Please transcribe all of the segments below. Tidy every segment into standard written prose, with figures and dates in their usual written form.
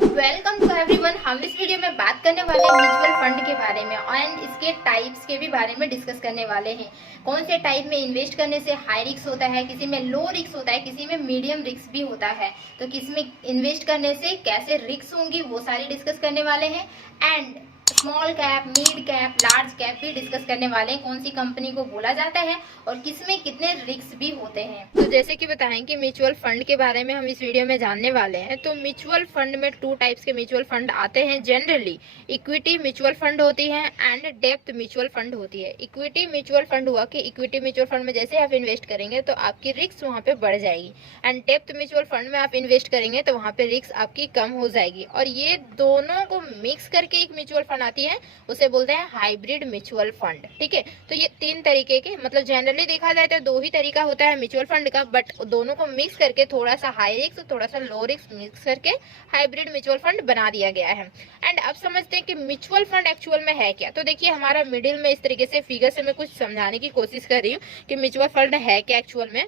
Welcome to everyone. हम इस video में बात करने वाले हैं म्यूचुअल फंड के बारे में एंड इसके टाइप्स के भी बारे में डिस्कस करने वाले हैं। कौन से टाइप में इन्वेस्ट करने से हाई रिस्क होता है, किसी में लो रिस्क होता है, किसी में मीडियम रिस्क भी होता है, तो किस में इन्वेस्ट करने से कैसे रिस्क होंगी वो सारी डिस्कस करने वाले हैं। And small cap, mid cap, large cap भी डिस्कस करने वाले हैं, कौन सी कंपनी को बोला जाता है और किसमें कितने रिस्क भी होते हैं। तो जैसे कि बताएं कि म्यूचुअल फंड के बारे में हम इस वीडियो में जानने वाले हैं। तो म्यूचुअल फंड में टू टाइप्स के म्यूचुअल फंड आते हैं जनरली। इक्विटी म्यूचुअल फंड होती है एंड डेप्थ म्यूचुअल फंड होती है। इक्विटी म्यूचुअल फंड हुआ कि इक्विटी म्यूचुअल फंड में जैसे आप इन्वेस्ट करेंगे तो आपकी रिस्क वहाँ पे बढ़ जाएगी, एंड डेप्थ म्यूचुअल फंड में आप इन्वेस्ट करेंगे तो वहाँ पे रिस्क आपकी कम हो जाएगी। और ये दोनों को मिक्स करके एक म्यूचुअल फंड आती है, उसे बोलते हैं हाइब्रिड म्यूचुअल फंड। ठीक है, तो ये तीन तरीके के, मतलब जनरली देखा जाए तो दो ही तरीका होता है म्यूचुअल फंड का, बट दोनों को मिक्स करके थोड़ा सा हाई रिस्क थोड़ा सा लो रिस्क मिक्स करके हाइब्रिड म्यूचुअल फंड बना दिया गया है। एंड अब समझते हैं कि म्यूचुअल फंड एक्चुअल में है क्या। तो देखिए हमारा मिडिल में इस तरीके से फिगर से मैं कुछ समझाने की कोशिश कर रही हूँ कि म्यूचुअल फंड है क्या एक्चुअल में।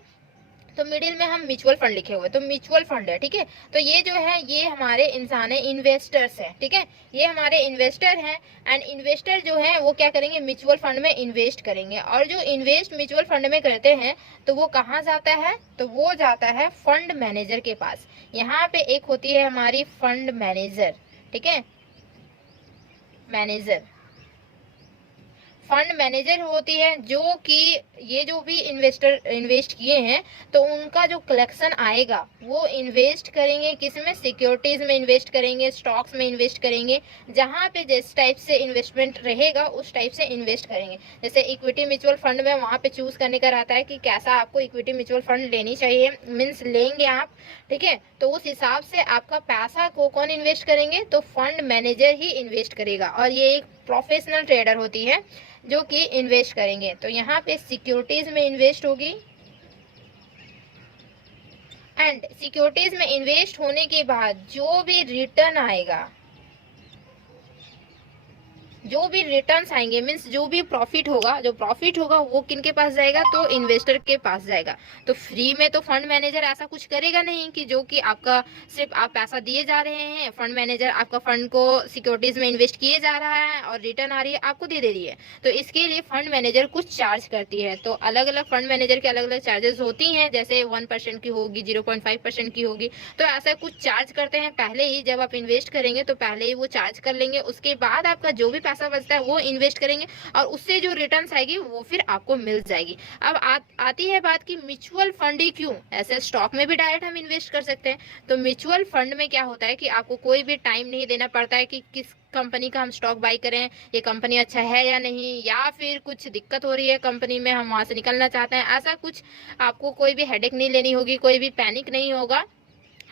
तो मिडिल में हम म्यूचुअल फंड लिखे हुए, तो म्यूचुअल फंड है। ठीक है, तो ये जो है ये हमारे इंसान है, इन्वेस्टर्स हैं। ठीक है, ये हमारे इन्वेस्टर हैं एंड इन्वेस्टर जो है वो क्या करेंगे, म्यूचुअल फंड में इन्वेस्ट करेंगे। और जो इन्वेस्ट म्यूचुअल फंड में करते हैं तो वो कहाँ जाता है, तो वो जाता है फंड मैनेजर के पास। यहाँ पे एक होती है हमारी फंड मैनेजर। ठीक है, मैनेजर, फंड मैनेजर होती है जो कि ये जो भी इन्वेस्टर इन्वेस्ट किए हैं तो उनका जो कलेक्शन आएगा वो इन्वेस्ट करेंगे किसमें, सिक्योरिटीज में इन्वेस्ट करेंगे, स्टॉक्स में इन्वेस्ट करेंगे। जहां पे जिस टाइप से इन्वेस्टमेंट रहेगा उस टाइप से इन्वेस्ट करेंगे। जैसे इक्विटी म्यूचुअल फंड में वहां पे चूज करने का रहता है कि कैसा आपको इक्विटी म्यूचुअल फंड लेनी चाहिए, मीन्स लेंगे आप। ठीक है, तो उस हिसाब से आपका पैसा को कौन इन्वेस्ट करेंगे, तो फंड मैनेजर ही इन्वेस्ट करेगा। और ये एक प्रोफेशनल ट्रेडर होती है जो कि इन्वेस्ट करेंगे। तो यहाँ पे सिक्योरिटीज में इन्वेस्ट होगी एंड सिक्योरिटीज में इन्वेस्ट होने के बाद जो भी रिटर्न आएगा, जो भी रिटर्न्स आएंगे, मीन्स जो भी प्रॉफिट होगा, जो प्रॉफिट होगा वो किनके पास जाएगा, तो इन्वेस्टर के पास जाएगा। तो फ्री में तो फंड मैनेजर ऐसा कुछ करेगा नहीं कि जो कि आपका सिर्फ आप पैसा दिए जा रहे हैं, फंड मैनेजर आपका फंड को सिक्योरिटीज में इन्वेस्ट किए जा रहा है और रिटर्न आ रही है आपको दे रही है। तो इसके लिए फंड मैनेजर कुछ चार्ज करती है। तो अलग अलग फंड मैनेजर के अलग अलग चार्जेस होती हैं, जैसे 1% की होगी, 0.5% की होगी। तो ऐसा कुछ चार्ज करते हैं पहले ही, जब आप इन्वेस्ट करेंगे तो पहले ही वो चार्ज कर लेंगे। उसके बाद आपका जो भी पैसा बचता है वो इन्वेस्ट करेंगे और उससे जो रिटर्न्स आएगी वो फिर आपको मिल जाएगी। अब आती है बात कि म्यूचुअल फंड ही क्यों, ऐसे स्टॉक में भी डायरेक्ट हम इन्वेस्ट कर सकते हैं। तो म्यूचुअल फंड में क्या होता है कि आपको कोई भी टाइम नहीं देना पड़ता है कि किस कंपनी का हम स्टॉक बाई करें, ये कंपनी अच्छा है या नहीं, या फिर कुछ दिक्कत हो रही है कंपनी में, हम वहां से निकलना चाहते हैं। ऐसा कुछ आपको कोई भी हेडेक नहीं लेनी होगी, कोई भी पैनिक नहीं होगा।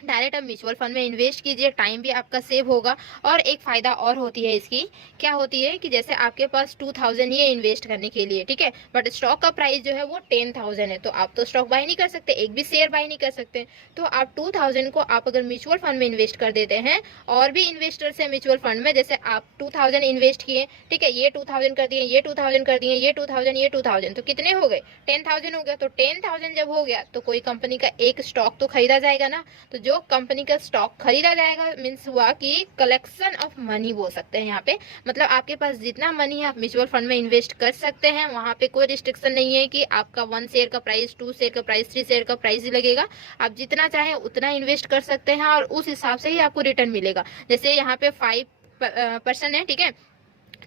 डायरेक्ट आप म्यूचुअल फंड में इन्वेस्ट कीजिए, टाइम भी आपका सेव होगा। और एक फायदा और होती है इसकी, क्या होती है कि जैसे आपके पास 2000 ही है इन्वेस्ट करने के लिए, ठीक है, बट स्टॉक का प्राइस जो है वो 10,000 है, तो आप तो स्टॉक बाय नहीं कर सकते, एक भी शेयर बाय नहीं कर सकते। तो आप 2000 को आप अगर म्यूचुअल फंड में इन्वेस्ट कर देते हैं, और भी इन्वेस्टर्स है म्यूचुअल फंड में, जैसे आप 2000 इन्वेस्ट किए, ठीक है, ये 2000 कर दिए, ये 2000 कर दिए, ये 2000, ये 2000, तो कितने हो गए, 10,000 हो गया। तो 10,000 जब हो गया तो कोई कंपनी का एक स्टॉक तो खरीदा जाएगा ना। तो जो कंपनी का स्टॉक खरीदा जाएगा मीन्स हुआ कि कलेक्शन ऑफ मनी बोल सकते हैं यहाँ पे, मतलब आपके पास जितना मनी है आप म्यूचुअल फंड में इन्वेस्ट कर सकते हैं। वहां पे कोई रिस्ट्रिक्शन नहीं है कि आपका 1 शेयर का प्राइस, 2 शेयर का प्राइस, 3 शेयर का प्राइस ही लगेगा। आप जितना चाहें उतना इन्वेस्ट कर सकते हैं और उस हिसाब से ही आपको रिटर्न मिलेगा। जैसे यहाँ पे 5% है, ठीक है,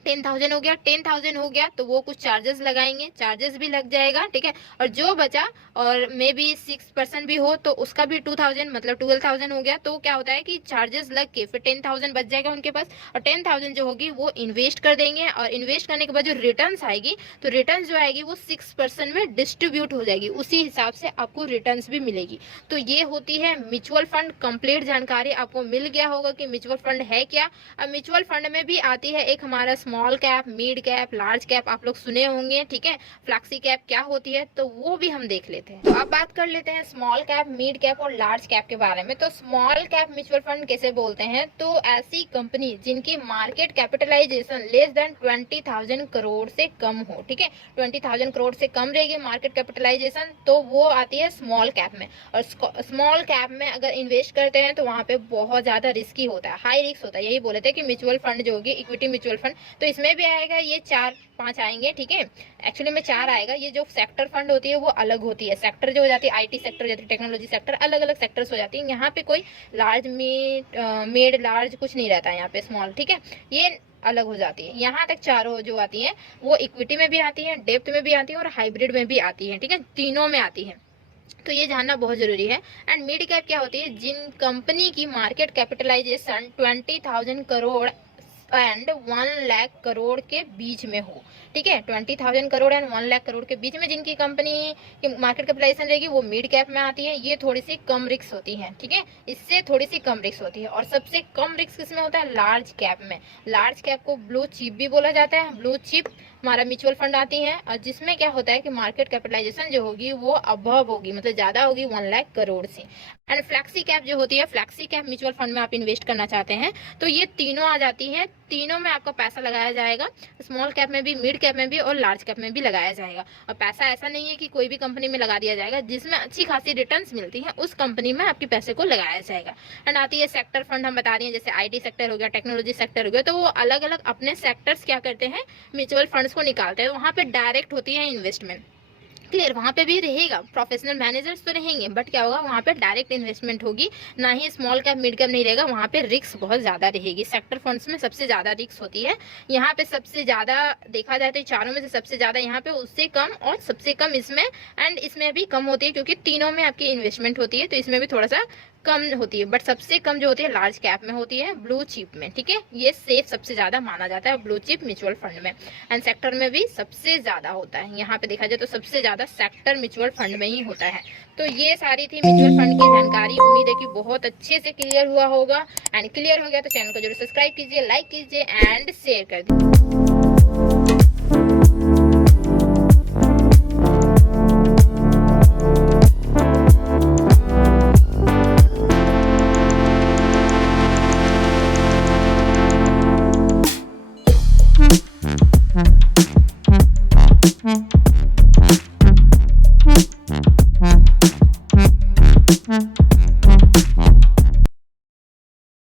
10,000 हो गया, 10,000 हो गया तो वो कुछ चार्जेस लगाएंगे, चार्जेस भी लग जाएगा। ठीक है, और जो बचा और मे बी 6% भी हो तो उसका भी 2,000, मतलब 12,000 हो गया। तो क्या होता है कि चार्जेस लग के फिर 10,000 बच जाएगा उनके पास, और 10,000 जो होगी वो इन्वेस्ट कर देंगे। और इन्वेस्ट करने के बाद जो रिटर्न्स आएगी, तो रिटर्न्स जो आएगी वो 6% में डिस्ट्रीब्यूट हो जाएगी, उसी हिसाब से आपको रिटर्न्स भी मिलेगी। तो ये होती है म्यूचुअल फंड। कंप्लीट जानकारी आपको मिल गया होगा कि म्यूचुअल फंड है क्या। अब म्यूचुअल फंड में भी आती है एक हमारा small cap, mid cap, large cap आप लोग सुने होंगे, ठीक है। फ्लैक्सी कैप क्या होती है तो वो भी हम देख लेते हैं। तो अब बात कर लेते हैं स्मॉल कैप, मिड कैप और लार्ज कैप के बारे में। तो स्मॉल कैप म्यूचुअल फंड किसे बोलते हैं, तो ऐसी कंपनी जिनकी market capitalisation less than 20,000 crore से कम हो, ठीक है। 20,000 करोड़ से कम रहेगी मार्केट कैपिटलाइजेशन तो वो आती है स्मॉल कैप में। और स्मॉल कैप में अगर इन्वेस्ट करते हैं तो वहाँ पे बहुत ज्यादा रिस्की होता है, हाई रिस्क होता है। यही बोले थे कि म्यूचुअल फंड जो होगी इक्विटी म्यूचुअल फंड, तो इसमें भी आएगा ये 4-5 आएंगे, ठीक है। एक्चुअली में 4 आएगा। ये जो सेक्टर फंड होती है वो अलग होती है, सेक्टर जो हो जाती है आईटी सेक्टर हो जाती है, टेक्नोलॉजी सेक्टर, अलग अलग सेक्टर्स हो जाती है। यहाँ पे कोई लार्ज मिड लार्ज कुछ नहीं रहता है यहाँ पे, स्मॉल, ठीक है। ये अलग हो जाती है। यहाँ तक चारों जो आती हैं वो इक्विटी में भी आती हैं, डेप्थ में भी आती है और हाइब्रिड में भी आती है, ठीक है। तीनों में आती है, तो ये जानना बहुत जरूरी है। एंड मिड कैप क्या होती है, जिन कंपनी की market capitalisation 20,000 crore and 1 lakh crore के बीच में हो, ठीक है। 20,000 करोड़ एंड 1 लाख करोड़ के बीच में जिनकी कंपनी की मार्केट कैपिटलाइजेशन रहेगी वो मिड कैप में आती है। ये थोड़ी सी कम रिस्क होती है, ठीक है, इससे थोड़ी सी कम रिस्क होती है। और सबसे कम रिस्क किसमें होता है, लार्ज कैप में। लार्ज कैप को ब्लू चिप भी बोला जाता है। ब्लू चिप हमारा म्यूचुअल फंड आती है और जिसमें क्या होता है कि मार्केट कैपिटलाइजेशन जो होगी वो अबव होगी, मतलब ज्यादा होगी 1 लाख करोड़ से। एंड फ्लैक्सी कैप जो होती है, फ्लैक्सी कैप म्यूचुअल फंड में आप इन्वेस्ट करना चाहते हैं तो ये तीनों आ जाती है। तीनों में आपका पैसा लगाया जाएगा, स्मॉल कैप में भी, मिड कैप में भी और लार्ज कैप में भी लगाया जाएगा। और पैसा ऐसा नहीं है कि कोई भी कंपनी में लगा दिया जाएगा, जिसमें अच्छी खासी रिटर्न्स मिलती है उस कंपनी में आपके पैसे को लगाया जाएगा। एंड आती है सेक्टर फंड, हम बता रही हैं जैसे आईटी सेक्टर हो गया, टेक्नोलॉजी सेक्टर हो गया, तो वो अलग अलग अपने सेक्टर्स क्या करते हैं, म्यूचुअल फंड्स को निकालते हैं। वहाँ पे डायरेक्ट होती है इन्वेस्टमेंट, क्लियर। वहाँ पे भी रहेगा, प्रोफेशनल मैनेजर्स तो रहेंगे, बट क्या होगा वहाँ पे डायरेक्ट इन्वेस्टमेंट होगी, ना ही स्मॉल कैप मिड कैप नहीं रहेगा। वहाँ पे रिस्क बहुत ज्यादा रहेगी। सेक्टर फंड्स में सबसे ज्यादा रिस्क होती है। यहाँ पे सबसे ज्यादा देखा जाए तो चारों में से सबसे ज्यादा यहाँ पे, उससे कम और सबसे कम इसमें, एंड इसमें भी कम होती है क्योंकि तीनों में आपकी इन्वेस्टमेंट होती है, तो इसमें भी थोड़ा सा कम होती है। बट सबसे कम जो होती है लार्ज कैप में होती है, ब्लू चिप में, ठीक है। ये सेफ सबसे ज्यादा माना जाता है ब्लू चिप म्यूचुअल फंड में। एंड सेक्टर में भी सबसे ज्यादा होता है। यहाँ पे देखा जाए तो सबसे ज्यादा सेक्टर म्यूचुअल फंड में ही होता है। तो ये सारी थी म्यूचुअल फंड की जानकारी। उम्मीद है कि बहुत अच्छे से क्लियर हुआ होगा। एंड क्लियर हो गया तो चैनल को जरूर सब्सक्राइब कीजिए, लाइक कीजिए एंड शेयर कर दीजिए।